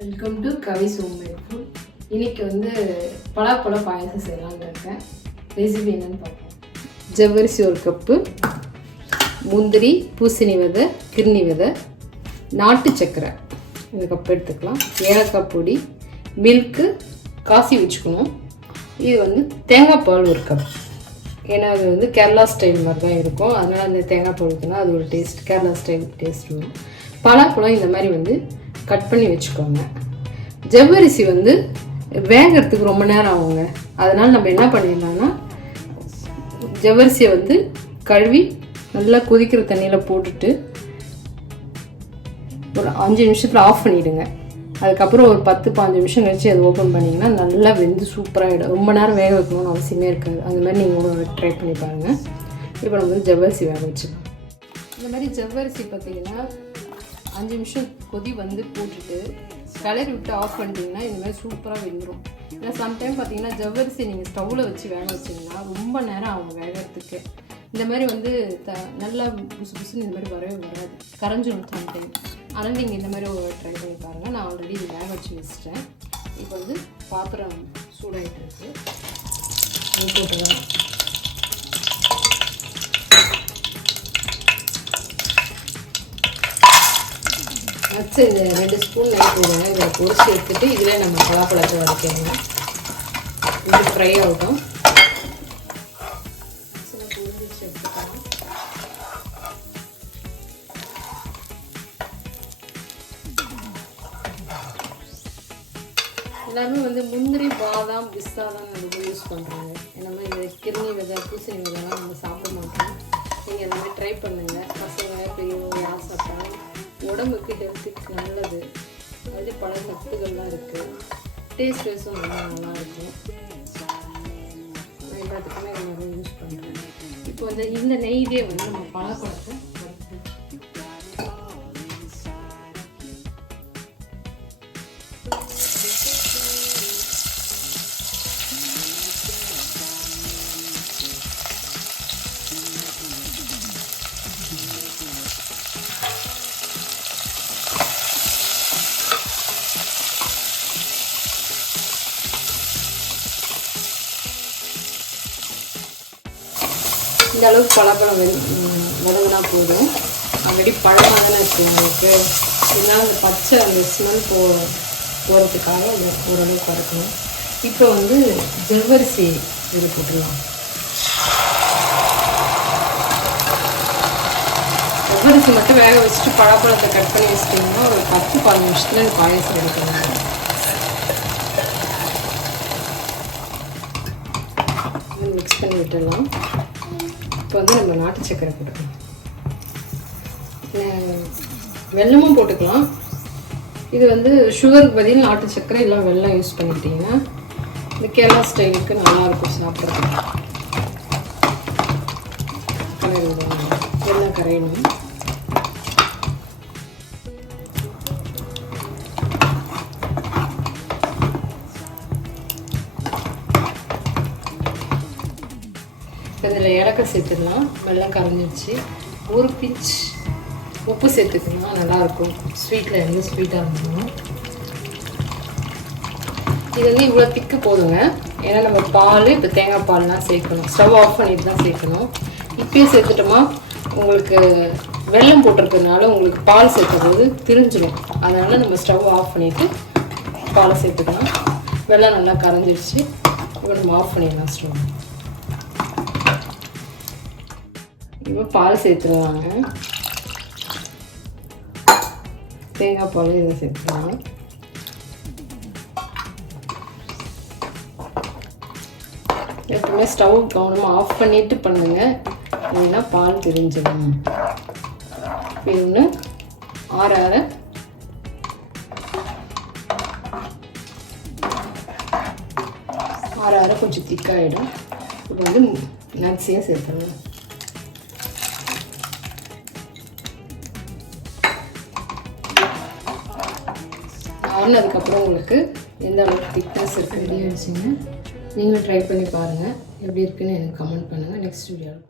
Welcome to Swiss homemade food. இன்றைக்கி வந்து பலாப்பழ பாயசம் செய்யலான்னு இருக்கேன். ரெசிபி என்னென்னு பார்ப்போம். ஜவ்வரிசி 1 கப்பு, முந்திரி, பூசணி விதை, கிர்னி விதை, நாட்டு சர்க்கரை இந்த கப் எடுத்துக்கலாம். ஏலக்காய் பொடி, மில்க்கு காசி வச்சுக்கணும். இது வந்து தேங்காய் பால் 1 கப். ஏன்னா அது வந்து கேரளா ஸ்டைல் மாதிரி தான் இருக்கும். அதனால் அந்த தேங்காய் பால் ஊற்றினா அது ஒரு டேஸ்ட், கேரளா ஸ்டைல் டேஸ்ட் வரும். பலாப்பழம் இந்த மாதிரி வந்து கட் பண்ணி வச்சுக்கோங்க. ஜவ்வரிசி வந்து வேகிறதுக்கு ரொம்ப நேரம் ஆகுங்க. அதனால் நம்ம என்ன பண்ணிடலாம்னா, ஜவ்வரிசியை வந்து கழுவி நல்லா கொதிக்கிற தண்ணியில் போட்டுட்டு ஒரு 5 நிமிஷத்தில் ஆஃப் பண்ணிவிடுங்க. அதுக்கப்புறம் ஒரு 10-15 நிமிஷம் கழிச்சு அதை ஓப்பன் பண்ணிங்கன்னா நல்லா வெந்து சூப்பராகிடும். ரொம்ப நேரம் வேக வைக்கணும்னு அவசியமே இருக்காது. அந்த மாதிரி நீங்கள் ட்ரை பண்ணி பாருங்கள். இப்போ நம்ம வந்து ஜவ்வரிசி வேக வச்சுக்கலாம். இந்த மாதிரி ஜவ்வரிசி பார்த்திங்கன்னா 5 நிமிஷம் கொதி வந்து போட்டுட்டு கலரி விட்டு ஆஃப் பண்ணிட்டீங்கன்னா இந்த மாதிரி சூப்பராக வெந்துடும். ஏன்னா சம்டைம் பார்த்தீங்கன்னா ஜவ்வரிசி நீங்கள் ஸ்டவ்வில் வச்சு வேக வச்சிங்கன்னா ரொம்ப நேரம் ஆகும் வேகிறதுக்கு. இந்த மாதிரி வந்து நல்லா புசு புசுன்னு இந்த மாதிரி வரவே வராது, கரைஞ்சிடும் சம்டைம். ஆனால் நீங்கள் இந்த மாதிரி ஒரு ட்ரை பண்ணி பாருங்கள். நான் ஆல்ரெடி இது வேக வச்சு வச்சுட்டேன். இப்போ வந்து பாத்திரம் சூடாகிட்டு இருக்குது, போட்டுக்கலாம். வச்சு இந்த 2 ஸ்பூன் நெய் போடுங்க. இதை பொரிச்சு எடுத்துட்டு இதில் நம்ம பலாப்பழத்தை வதக்கணும். இது ஃப்ரை ஆகட்டும். பொரிச்சு எடுத்துக்கலாம். எல்லாருமே வந்து முந்திரி, பாதாம், பிஸ்தா தான் நம்ம யூஸ் பண்ணுறாங்க. நம்ம இந்த கிர்னி விதை, பூசணி விதைலாம் நம்ம சாப்பிட மாட்டோம். நீங்கள் எல்லாமே ட்ரை பண்ணுங்கள். பசங்க பெரியவங்க யார் சாப்பிட்டாலும் உடம்புக்கு ஹெல்த்துக்கு நல்லது. அது பல சத்துக்கள்லாம் இருக்குது. டேஸ்ட் வைஸும் நல்லாயிருக்கும். நான் எல்லாத்துக்குமே நிறைய யூஸ் பண்ணுறேன். இப்போ வந்து இந்த நெய்தே வந்து நம்ம பலாப்பழத்தை இந்த அளவுக்கு பலாப்பழம் வதங்கினா போதும். ஆல்ரெடி பழமாக தானே இருக்குது உங்களுக்கு. இதனால் அந்த பச்சை அந்த ஸ்மெல் போகிறதுக்காக அந்த ஓரளவுக்கு வதக்கணும். இப்போ வந்து ஜவ்வரிசி இது போட்டுடலாம். ஜவ்வரிசி மட்டும் வேக வச்சுட்டு பலாப்பழத்தை கட் பண்ணி வச்சிட்டிங்கன்னா ஒரு 10-15 நிமிஷத்தில் இந்த பாயசம் எடுக்கணும். மிக்ஸ் பண்ணி விட்டுடலாம். இப்போ வந்து நம்ம நாட்டு சர்க்கரை போட்டுக்கலாம். வெல்லமும் போட்டுக்கலாம். இது வந்து சுகருக்கு பதில் நாட்டு சர்க்கரை இல்லை வெல்லம் யூஸ் பண்ணிக்கிட்டிங்கன்னா இந்த கேரளா ஸ்டைலுக்கு நல்லாயிருக்கும் சாப்பிட்றது. வெல்லம் கரையணும். இதில் ஏலக்காய் சேர்த்துடலாம். வெல்லம் கரைஞ்சிடுச்சு. 1 பிஞ்ச் உப்பு சேர்த்துக்கலாம். நல்லாயிருக்கும். ஸ்வீட்டில் எந்த ஸ்வீட்டாக இருக்கணும். இது வந்து இவ்வளோ திக்கு போதுங்க. ஏன்னா நம்ம பால் இப்போ தேங்காய் பால்லாம் சேர்க்கணும். ஸ்டவ் ஆஃப் பண்ணிட்டு தான் சேர்க்கணும். இப்பயே சேர்த்துட்டோமா உங்களுக்கு வெல்லம் போட்டிருக்கிறதுனால உங்களுக்கு பால் சேர்க்கும்போது திரிஞ்சிடும். அதனால் நம்ம ஸ்டவ் ஆஃப் பண்ணிவிட்டு பாலை சேர்த்துக்கலாம். வெல்லம் நல்லா கரைஞ்சிடுச்சு. இப்போ நம்ம ஆஃப் பண்ணிடலாம் ஸ்டவ். இப்போ பால் சேர்த்துருவாங்க. தேங்காய் பால் இதை சேர்த்துக்கலாம். எப்பவுமே ஸ்டவ் கவனமாக ஆஃப் பண்ணிட்டு பண்ணுங்க, இல்லைன்னா பால் திரிஞ்சிடும். இன்னொன்று ஆற கொஞ்சம் திக்காகிடும். இப்போ வந்து நட்ஸையும் சேர்த்துடலாம். அதுக்கப்புறம் உங்களுக்கு எந்த அளவுக்கு திக்னஸ் இருக்குது ரெடி ஆகிடுச்சிங்க. நீங்களும் ட்ரை பண்ணி பாருங்கள். எப்படி இருக்குன்னு எனக்கு கமெண்ட் பண்ணுங்கள். நெக்ஸ்ட் வீடியோவில்